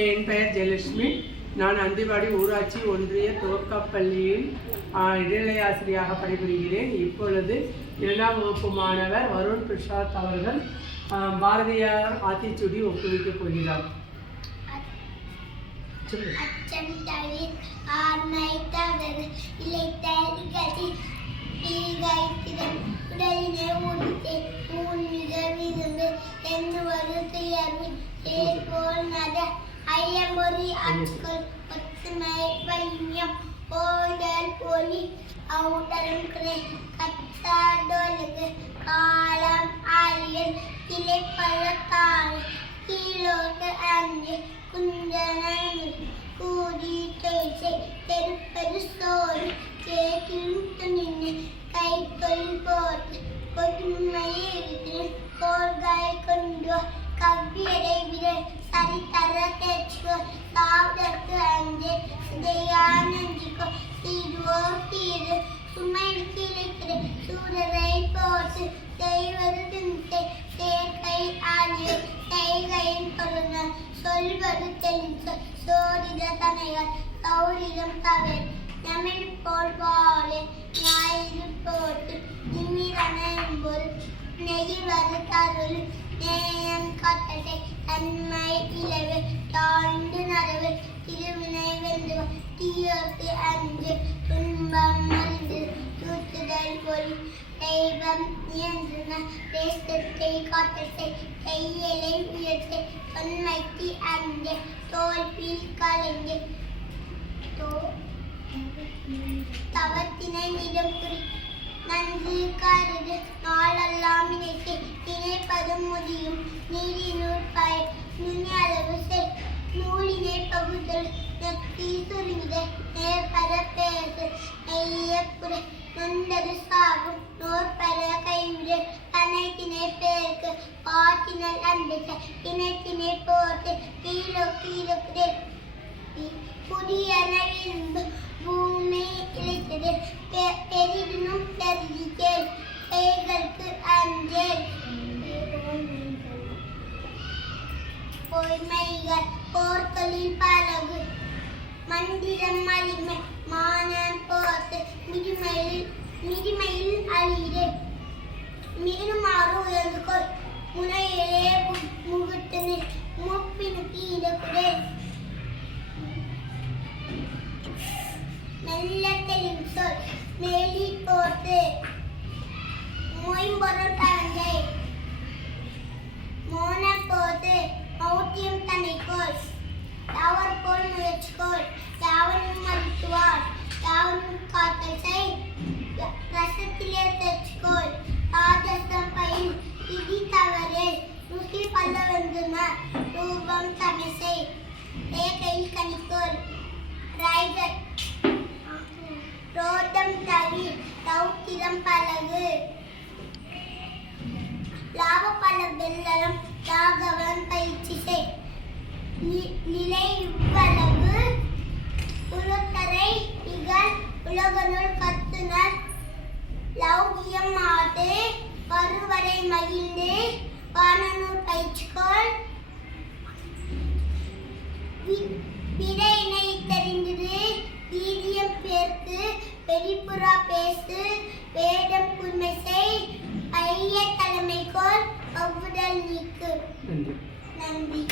என் பெயர் ஜெயலட்சுமி. நான் அந்திவாடி ஊராட்சி ஒன்றிய துவக்கப்பள்ளியில் இடைநிலை ஆசிரியராக பணிபுரிகிறேன். இப்பொழுது 2ஆம் வகுப்பு மாணவர் வருண் பிரசாத் அவர்கள் பாரதியார் ஆத்திச்சூடி ஒப்புவிக்கப் போகிறார். ஐயம்பொறி அட்கள் ஒத்துமை வையம் ஓடல் ஒளி அவுடலும் கிரை கத்தாடொழுகு காலம் ஆலியல் கிளை பழத்தாள் கீழோட்டு அஞ்சு குஞ்சனன் கூடி தேய்ச்சை தெருப்பது சோறு கேட்டு நின்று கை தொழில் போட்டு கொடுமை கோர்காய் கொண்டு கவ்வியடை விட சரி தர தேய்ச்சிக்கோ சாப்பிடக்கு அஞ்சு சிதையானஞ்சிக்கோ தீர்வோ தீரு சுமை கிழக்கிற சூழலை போட்டு செய்வது தின்சை சேர்க்கை ஆகிய செய்கையின் பொருள் சொல்வது தெளிந்த சோதிட தனைகள் சௌரியம் தவிர தமிழ் போல் வாழை ஞாயிறு போட்டு நிமிரனென்பொரு நெய்வது தருள் நேயம் காத்ததை தன்மை இளவு தாழ்ந்து நரவு திருவினை வெந்து தீயோக்கு அஞ்சு துன்பம் மருந்து தூத்துதல் பொறி தெய்வம் நியந்திர தேசத்தை காத்தத்தை கையலை உயர்த்தை தொன்மைக்கு அஞ்சு தோல்பில் கலைந்து தவத்தினை நிடம் குறி நன்று கருது நாளெல்லாம் இணைத்து இணைப்பதும் முடியும் நீரினூர் பயிர் நுனி அளவு செல் நூலினை பகுதல் நெத்தி சுருங்குதல் நேர்பர பேசு நெய்யப்புரை நொண்டது சாகும் நோர்பர கைவிடல் தனைத்தினை பேருக்கு பாட்டினல் அன்புக இணைத்தினை போட்டு கீழோ கீழக்குதல் புதியன விரும்பு பூமி இழைத்தது பெரிதும் பெருகிக்கேள் கைகளுக்கு அஞ்சேல் பொய்மைகள் போர்த்தொழில் பழகு மந்திரம் மலிமை மானம் போர்த்து மிடிமையில் அழியிடு மீனுமாறு உயர்ந்து கொள் முனையிலே முகுத்து முப்பினுக்கு இடக்குடல் மெல்லத்தெளின் சொல் மேலி போட்டு மொயம்பொருள் தந்தை மோன போது மௌத்தியம் தன்னைக்கோள் யாவர் போல் முயற்சிக்கோள் யாவனும் மறுத்துவார் யாவனும் காத்தல் செய் ரசத்திலே தெச்சுக்கோள் ஆதர்சம் பயின் இடி தவறு ருசி பல்ல வந்துன ரூபம் தமிசை கையில் கணிக்கோள் ரைகட் ரோதம் தவி தௌத்திரம் பழகு லாபப்பல வெள்ளலம் ராகவன் பயிற்சி செய் நிலை இவ்வளவு உலக்கரை இகழ் உலகனுள் கத்துனர் லௌகியம் ஆடு வருவரை மகிழ்ந்து வானனூர் பயிற்சிக்கோள் விடையினை தெரிந்தது வீரியம் பேர்த்து வெளிப்புறா பேசு வேடம் புன்மை செய் ஐய தலைமைக்கோள் அவ்வுடல் நீக்கு. நன்றி.